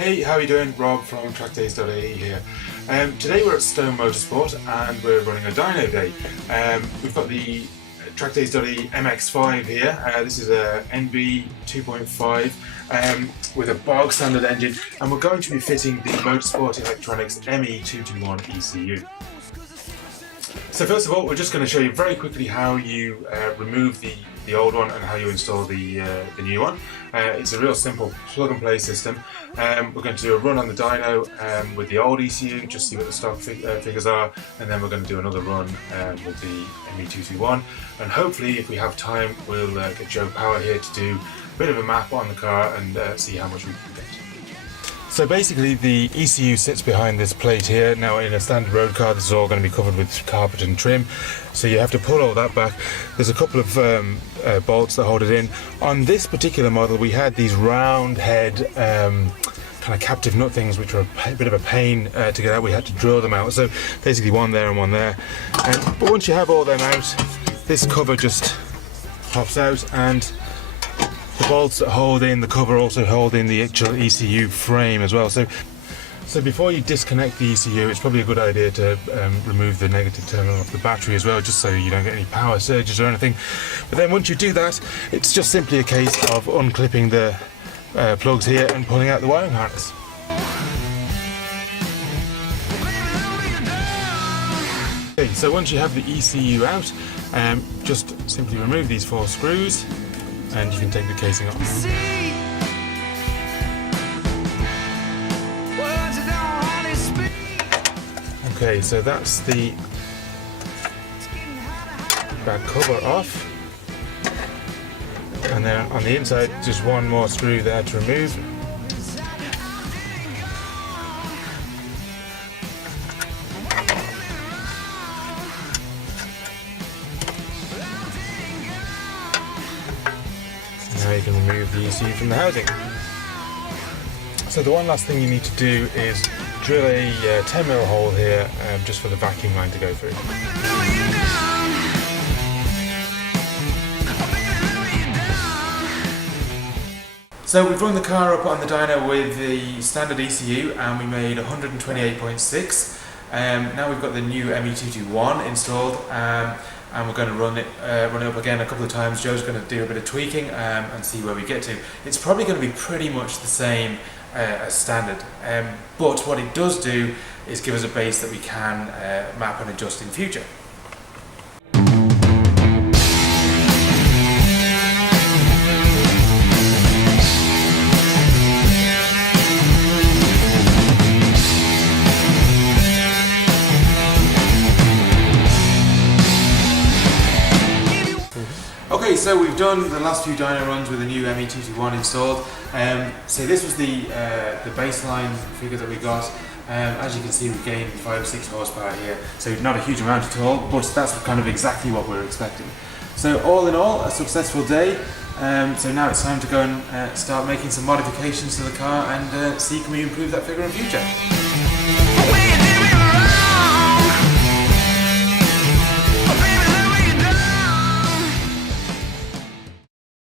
Hey, how are you doing? Rob from TrackDays.ie here. Today we're at Stone Motorsport and we're running a dyno day. We've got the TrackDays.ie MX5 here. This is a ME221 with a bog standard engine, and we're going to be fitting the Motorsport Electronics ME221 ECU. So first of all, we're just going to show you very quickly how you remove the old one and how you install the new one. It's a real simple plug and play system. We're going to do a run on the dyno with the old ECU, just see what the stock figures are, and then we're going to do another run with the ME221, and hopefully if we have time we'll get Joe Power here to do a bit of a map on the car and see how much we can get. So basically the ECU sits behind this plate here. Now in a standard road car this is all going to be covered with carpet and trim, so you have to pull all that back. There's a couple of bolts that hold it in. On this particular model we had these round head kind of captive nut things which were a bit of a pain to get out. We had to drill them out, so basically one there and one there. But once you have all them out, this cover just pops out, and the bolts that hold in the cover also hold in the actual ECU frame as well. So before you disconnect the ECU, it's probably a good idea to remove the negative terminal of the battery as well, just so you don't get any power surges or anything. But then once you do that, it's just simply a case of unclipping the plugs here and pulling out the wiring harness. Okay, so once you have the ECU out, just simply remove these 4 screws and you can take the casing off. Okay, so that's the back cover off, and then on the inside just one more screw there to remove. Now you can remove the ECU from the housing. So the one last thing you need to do is drill a 10mm hole here just for the vacuum line to go through. So we've run the car up on the dyno with the standard ECU and we made 128.6. Now we've got the new ME221 installed. And we're going to run it up again a couple of times. Joe's going to do a bit of tweaking and see where we get to. It's probably going to be pretty much the same as standard, but what it does do is give us a base that we can map and adjust in future. Okay, so we've done the last few dyno runs with the new ME221 installed. So this was the baseline figure that we got. As you can see, we gained 5-6 horsepower here, so not a huge amount at all, but that's kind of exactly what we're expecting. So all in all, a successful day. So now it's time to go and start making some modifications to the car and see can we improve that figure in future.